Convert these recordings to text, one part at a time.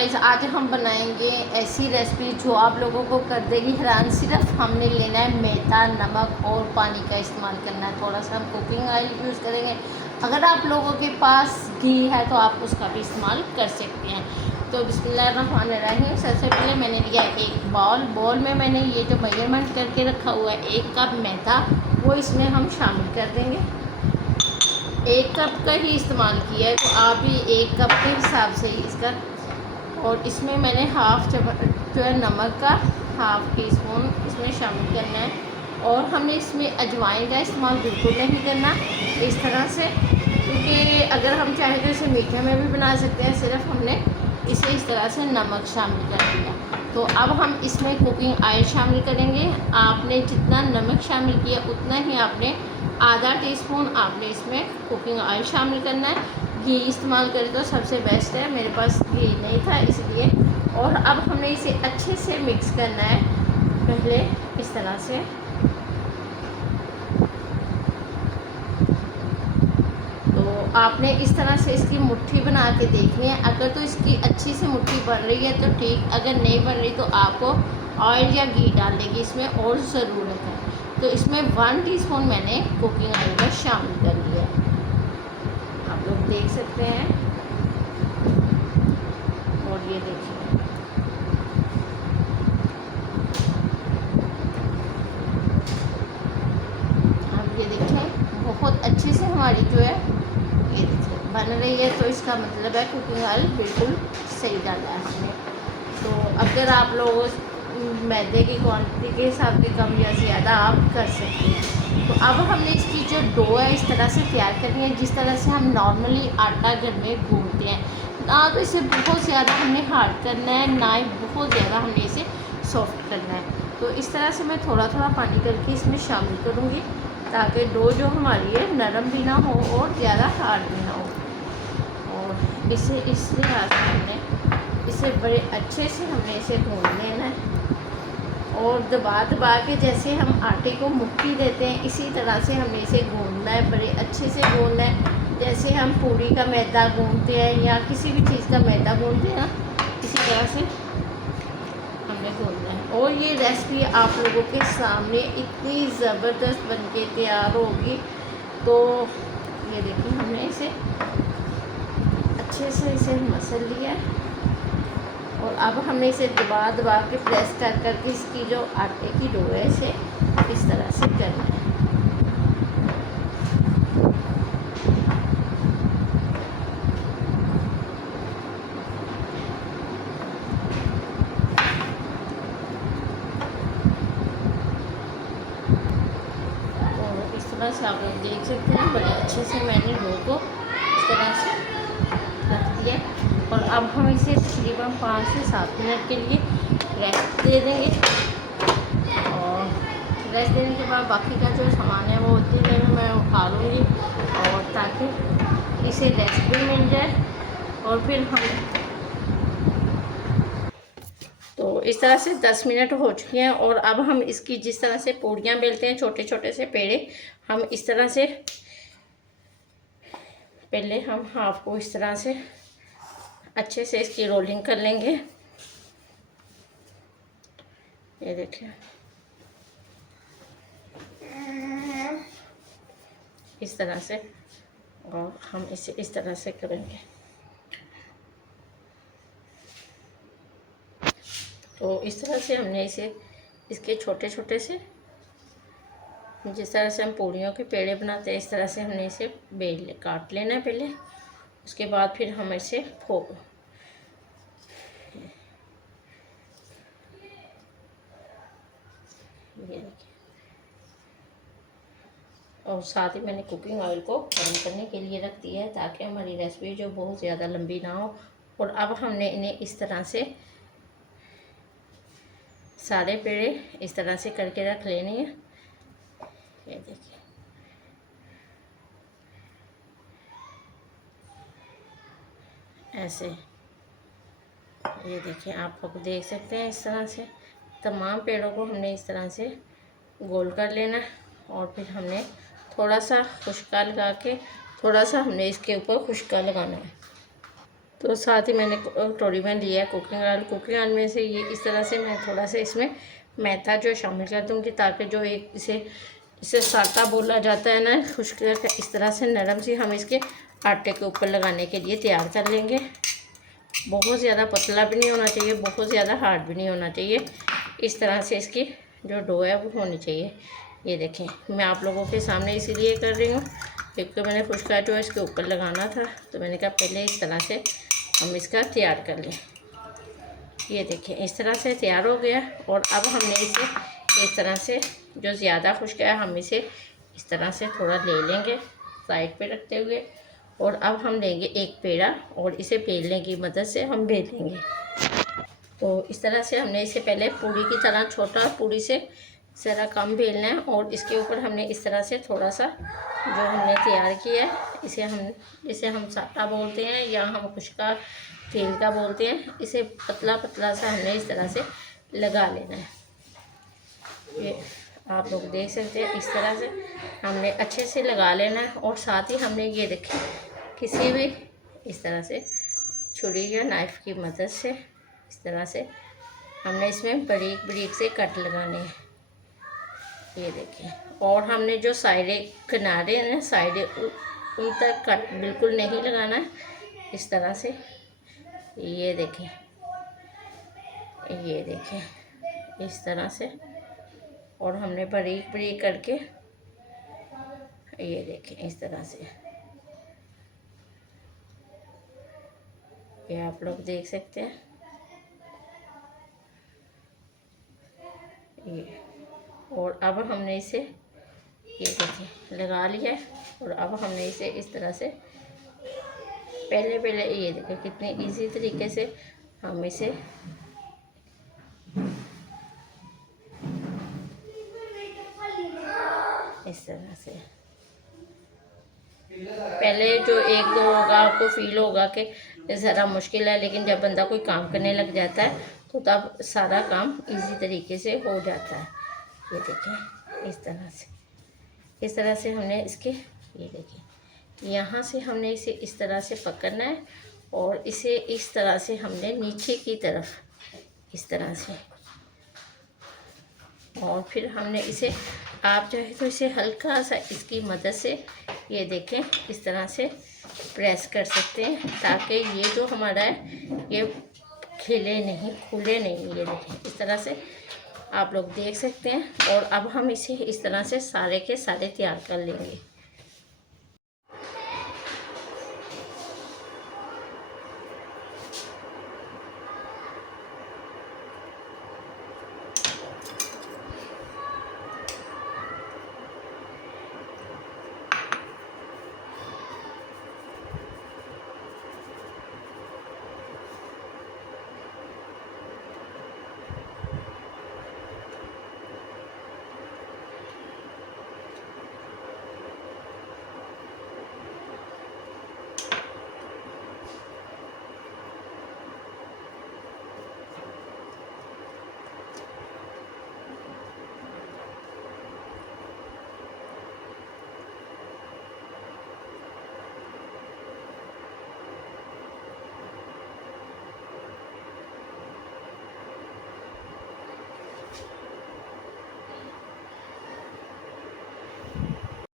Guys, आज हम बनाएंगे ऐसी रेसिपी जो आप लोगों को कर देगी हैरान। सिर्फ हमने लेना है मैदा, नमक और पानी का इस्तेमाल करना है। थोड़ा सा हम कुकिंग ऑयल यूज़ करेंगे। अगर आप लोगों के पास घी है तो आप उसका भी इस्तेमाल कर सकते हैं। तो बिस्मिल्लाहिर्रहमानिर्रहीम। सबसे पहले मैंने लिया एक बाउल में मैंने ये जो मेजरमेंट करके रखा हुआ है 1 कप मैदा, वो इसमें हम शामिल कर देंगे। 1 कप का ही इस्तेमाल किया है, तो आप भी 1 कप के हिसाब से ही इसका। और इसमें मैंने हाफ जो है नमक का हाफ टी स्पून इसमें शामिल करना है। और हमने इसमें अजवाइन का इस्तेमाल बिल्कुल नहीं करना इस तरह से, क्योंकि अगर हम चाहें तो इसे मीठे में भी बना सकते हैं। सिर्फ हमने इसे इस तरह से नमक शामिल कर दिया। तो अब हम इसमें कुकिंग ऑयल शामिल करेंगे। आपने जितना नमक शामिल किया उतना ही आपने आधा टीस्पून आपने इसमें कुकिंग ऑयल शामिल करना है। घी इस्तेमाल करें तो सबसे बेस्ट है, मेरे पास घी नहीं था इसलिए। और अब हमें इसे अच्छे से मिक्स करना है पहले इस तरह से। तो आपने इस तरह से इसकी मुट्ठी बना के देखनी है। अगर तो इसकी अच्छी से मुट्ठी बन रही है तो ठीक, अगर नहीं बन रही तो आपको ऑयल या घी डालने की इसमें और ज़रूरत है। तो इसमें 1 टीस्पून मैंने कुकिंग ऑयल का शामिल कर लिया है, आप लोग देख सकते हैं। और ये देखिए, आप ये देखें बहुत अच्छे से हमारी जो है ये देखिए बन रही है। तो इसका मतलब है कुकिंग ऑयल बिल्कुल सही डाला है हमने। तो अगर आप लोग मैदे की क्वांटिटी के हिसाब से कम या ज़्यादा आप कर सकते हैं। तो अब हमने इसकी जो डो है इस तरह से तैयार करनी है जिस तरह से हम नॉर्मली आटा घर में गूंथते हैं। ना तो इसे बहुत ज़्यादा हमने हार्ड करना है, ना ही बहुत ज़्यादा हमने इसे सॉफ्ट करना है। तो इस तरह से मैं थोड़ा थोड़ा पानी करके इसमें शामिल करूँगी ताकि डो जो हमारी है नरम भी ना हो और ज़्यादा हार्ड भी ना हो। और इसे इस लिहाज से हमने इसे बड़े अच्छे से हमने इसे गूंथ लेना है। और दबा दबा के जैसे हम आटे को मुट्ठी देते हैं इसी तरह से हमने इसे गूंथना है, बड़े अच्छे से गूंथना है। जैसे हम पूरी का मैदा गूंथते हैं या किसी भी चीज़ का मैदा गूंथते हैं ना, इसी तरह से हमने गूंथना है। और ये रेसिपी आप लोगों के सामने इतनी ज़बरदस्त बनके तैयार होगी। तो ये देखिए हमने इसे अच्छे से इसे मसल लिया है। और अब हमने इसे दबा दबा के प्रेस कर करके इसकी जो आटे की डो है इसे इस तरह से करना है। और इस तरह से आप लोग देख सकते हैं बड़े अच्छे से मैंने डो को इस तरह से रख दिया। और अब हम इसे तकरीबन 5 से 7 मिनट के लिए रेस्ट दे देंगे। और रेस्ट देने के बाद बाकी का जो सामान है वो उतनी देर में मैं उठा लूँगी, और ताकि इसे रेस्ट भी मिल जाए। और फिर हम तो इस तरह से 10 मिनट हो चुके हैं। और अब हम इसकी जिस तरह से पूड़ियाँ बेलते हैं, छोटे छोटे से पेड़े, हम इस तरह से पहले हम हाफ को इस तरह से अच्छे से इसकी रोलिंग कर लेंगे। ये देखिए इस तरह से, और हम इसे इस तरह से करेंगे। तो इस तरह से हमने इसे इसके छोटे छोटे से, जिस तरह से हम पूड़ियों के पेड़े बनाते हैं इस तरह से हमने इसे काट लेना है पहले। उसके बाद फिर हम इसे ये देखिए। और साथ ही मैंने कुकिंग ऑयल को गर्म करने के लिए रख दिया है ताकि हमारी रेसिपी जो बहुत ज़्यादा लंबी ना हो। और अब हमने इन्हें इस तरह से सारे पेड़े इस तरह से करके रख लेने हैं। ये देखिए ऐसे, ये देखिए आप लोग देख सकते हैं इस तरह से तमाम पेड़ों को हमने इस तरह से गोल कर लेना है। और फिर हमने थोड़ा सा खुशका लगा के, थोड़ा सा हमने इसके ऊपर खुशका लगाना है। तो साथ ही मैंने कटोरी में लिया है कुकिंग ऑयल। कुकिंग ऑयल में से ये इस तरह से मैं थोड़ा सा इसमें मैदा जो शामिल कर दूँगी, ताकि जो एक इसे साटा बोला जाता है ना, खुश्क करके इस तरह से नरम सी हम इसके आटे के ऊपर लगाने के लिए तैयार कर लेंगे। बहुत ज़्यादा पतला भी नहीं होना चाहिए, बहुत ज़्यादा हार्ड भी नहीं होना चाहिए। इस तरह से इसकी जो डो है वो होनी चाहिए। ये देखें, मैं आप लोगों के सामने इसीलिए कर रही हूँ, क्योंकि मैंने खुश्का जो इसके ऊपर लगाना था, तो मैंने कहा पहले इस तरह से हम इसका तैयार कर लें। ये देखें, इस तरह से तैयार हो गया। और अब हमने इसे इस तरह से, जो ज़्यादा खुश्क है, हम इसे इस तरह से थोड़ा ले लेंगे साइड पे रखते हुए। और अब हम लेंगे एक पेड़ा और इसे बेलने की मदद से हम बेलेंगे। तो इस तरह से हमने इसे पहले पूरी की तरह, छोटा पूरी से ज़रा कम बेलना है। और इसके ऊपर हमने इस तरह से थोड़ा सा जो हमने तैयार किया है, इसे हम साटा बोलते हैं या हम खुश्का तेल का बोलते हैं, इसे पतला पतला सा हमने इस तरह से लगा लेना है। ये आप लोग देख सकते हैं, इस तरह से हमने अच्छे से लगा लेना है। और साथ ही हमने ये देखें, किसी भी इस तरह से छुरी या नाइफ़ की मदद से इस तरह से हमने इसमें बारीक बारीक से कट लगाने हैं। ये देखें, और हमने जो साइडे किनारे हैं, साइडे उन तक कट बिल्कुल नहीं लगाना है, इस तरह से। ये देखें, ये देखें, इस तरह से। और हमने बारीक बारीक करके, ये देखें, इस तरह से। ये आप लोग देख सकते हैं, ये। और अब हमने इसे, ये देखें, लगा लिया। और अब हमने इसे इस तरह से पहले ये देखें कितने इजी तरीके से हम इसे इस तरह से, पहले जो एक दो होगा आपको फील होगा कि ज़रा मुश्किल है, लेकिन जब बंदा कोई काम करने लग जाता है तो तब सारा काम इजी तरीके से हो जाता है। ये देखें, इस तरह से हमने इसके, ये देखें, यहाँ से हमने इसे इस तरह से पकड़ना है। और इसे इस तरह से हमने नीचे की तरफ इस तरह से, और फिर हमने इसे, आप चाहे तो इसे हल्का सा इसकी मदद से, ये देखें, इस तरह से प्रेस कर सकते हैं, ताकि ये जो हमारा है ये खिले नहीं, खुले नहीं। ये देखें, इस तरह से आप लोग देख सकते हैं। और अब हम इसे इस तरह से सारे के सारे तैयार कर लेंगे।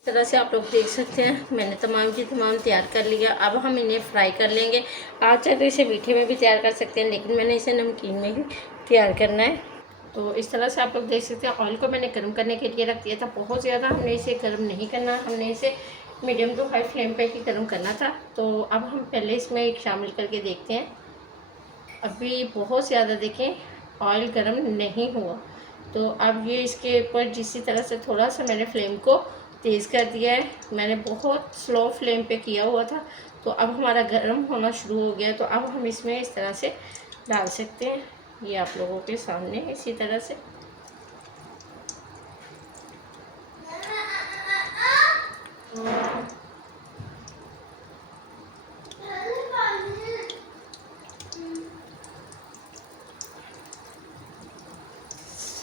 इस तरह से आप लोग देख सकते हैं, मैंने तमाम की तमाम तैयार कर लिया। अब हम इन्हें फ्राई कर लेंगे। आप चाहे तो इसे मीठे में भी तैयार कर सकते हैं, लेकिन मैंने इसे नमकीन में ही तैयार करना है। तो इस तरह से आप लोग देख सकते हैं, ऑयल को मैंने गर्म करने के लिए रख दिया था। बहुत ज़्यादा हमने इसे गर्म नहीं करना, हमने इसे मीडियम टू हाई फ्लेम पर ही गर्म करना था। तो अब हम पहले इसमें एक शामिल करके देखते हैं। अभी बहुत ज़्यादा देखें ऑयल गर्म नहीं हुआ। तो अब ये इसके ऊपर जिस तरह से थोड़ा सा मैंने फ्लेम को तेज़ कर दिया है, मैंने बहुत स्लो फ्लेम पे किया हुआ था। तो अब हमारा गर्म होना शुरू हो गया। तो अब हम इसमें इस तरह से डाल सकते हैं, ये आप लोगों के सामने इसी तरह से।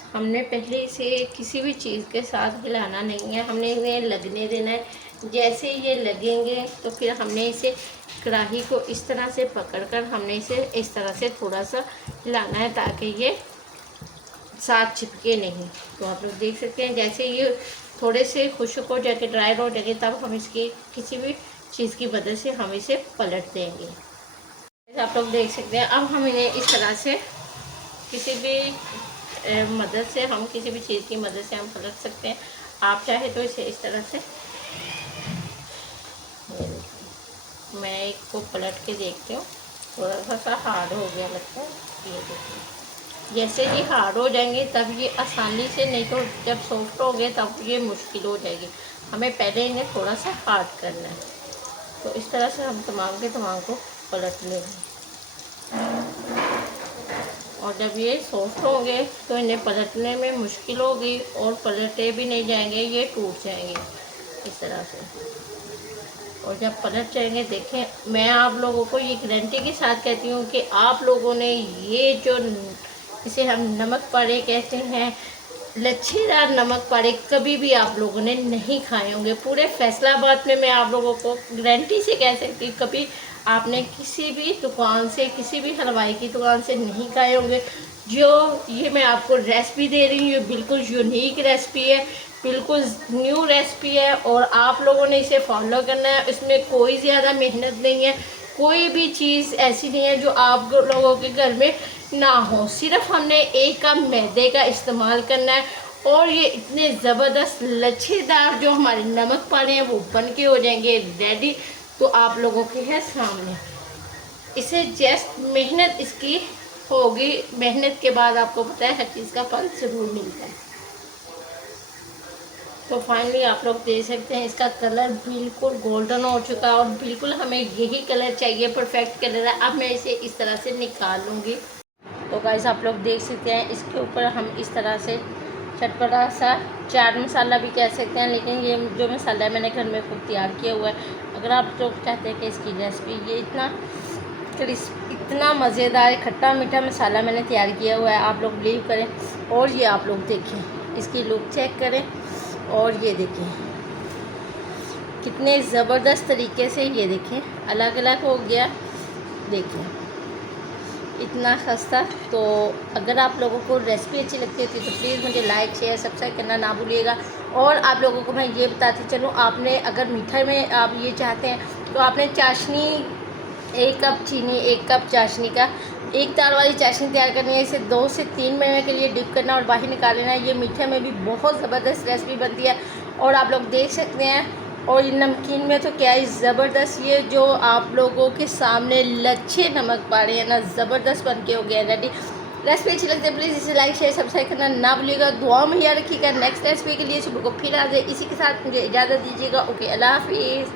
हमने पहले इसे किसी भी चीज़ के साथ हिलाना नहीं है, हमने इन्हें लगने देना है। जैसे ये लगेंगे तो फिर हमने इसे कढ़ाई को इस तरह से पकड़कर हमने इसे इस तरह से थोड़ा सा हिलाना है ताकि ये साथ चिपके नहीं। तो आप लोग देख सकते हैं जैसे ये थोड़े से खुश्क हो जाके, ड्राई हो जाएंगे, तब हम इसकी किसी भी चीज़ की मदद से हम इसे पलट देंगे। आप लोग देख सकते हैं। अब हम इन्हें इस तरह से किसी भी मदद से, हम किसी भी चीज़ की मदद से हम पलट सकते हैं। आप चाहे तो इसे इस तरह से, मैं एक को पलट के देखती हूँ, थोड़ा सा हार्ड हो गया लगता है। ये देखिए, जैसे ये हार्ड हो जाएंगे तब ये आसानी से, नहीं तो जब सॉफ्ट हो गए तब ये मुश्किल हो जाएगी। हमें पहले इन्हें थोड़ा सा हार्ड करना है। तो इस तरह से हम तमाम के तमाम को पलट लेंगे, और जब ये सॉफ्ट होंगे तो इन्हें पलटने में मुश्किल होगी और पलटे भी नहीं जाएंगे, ये टूट जाएंगे इस तरह से। और जब पलट जाएंगे, देखें, मैं आप लोगों को ये गारंटी के साथ कहती हूँ कि आप लोगों ने ये जो, इसे हम नमक पारे कहते हैं, लच्छेदार नमक पारे, कभी भी आप लोगों ने नहीं खाए होंगे। पूरे फैसलाबाद में मैं आप लोगों को गारंटी से कह सकती हूँ, कभी आपने किसी भी दुकान से, किसी भी हलवाई की दुकान से नहीं खाए होंगे। जो ये मैं आपको रेसिपी दे रही हूँ, ये बिल्कुल यूनिक रेसिपी है, बिल्कुल न्यू रेसिपी है, और आप लोगों ने इसे फॉलो करना है। इसमें कोई ज़्यादा मेहनत नहीं है, कोई भी चीज़ ऐसी नहीं है जो आप लोगों के घर में ना हो। सिर्फ हमने 1 कप मैदे का इस्तेमाल करना है, और ये इतने ज़बरदस्त लच्छेदार जो हमारे नमक पारे हैं वो बन के हो जाएंगे रेडी। तो आप लोगों के है सामने, इसे जस्ट मेहनत इसकी होगी, मेहनत के बाद आपको पता है हर चीज़ का फल ज़रूर मिलता है। तो फाइनली आप लोग देख सकते हैं इसका कलर बिल्कुल गोल्डन हो चुका है, और बिल्कुल हमें यही कलर चाहिए, परफेक्ट कलर है। अब मैं इसे इस तरह से निकाल लूँगी। तो गाइस आप लोग देख सकते हैं, इसके ऊपर हम इस तरह से चटपटा सा चाट मसाला भी कह सकते हैं, लेकिन ये जो मसाला है मैंने घर में खुद तैयार किया हुआ है। अगर आप लोग चाहते हैं कि इसकी रेसिपी, ये इतना मज़ेदार खट्टा मीठा मसाला मैंने तैयार किया हुआ है, आप लोग बिलीव करें। और ये आप लोग देखें, इसकी लुक चेक करें, और ये देखें कितने ज़बरदस्त तरीके से, ये देखें अलग अलग हो गया, देखें इतना खस्ता। तो अगर आप लोगों को रेसिपी अच्छी लगती है तो प्लीज़ मुझे लाइक शेयर सब्सक्राइब करना ना भूलिएगा। और आप लोगों को मैं ये बताती चलूँ, आपने अगर मीठा में आप ये चाहते हैं तो आपने चाशनी, 1 कप चीनी, 1 कप चाशनी का 1 तार वाली चाशनी तैयार करनी है। इसे 2 से 3 मिनट के लिए डिप करना और बाहर निकाल लेना है। ये मीठे में भी बहुत ज़बरदस्त रेसिपी बनती है, और आप लोग देख सकते हैं। और ये नमकीन में तो क्या ही ज़बरदस्त, ये जो आप लोगों के सामने लच्छे नमक पारे हैं ना, ज़बरदस्त बन के हो गया रेडी। रेसिपी अच्छी लगती है प्लीज़ इसे लाइक शेयर सब्सक्राइब करना ना भूलिएगा। दुआ में याद रखिएगा। नेक्स्ट रेसिपी के लिए सुबह को फिर आ जाए। इसी के साथ मुझे इजाज़त दीजिएगा। ओके, अल्लाह हाफिज़।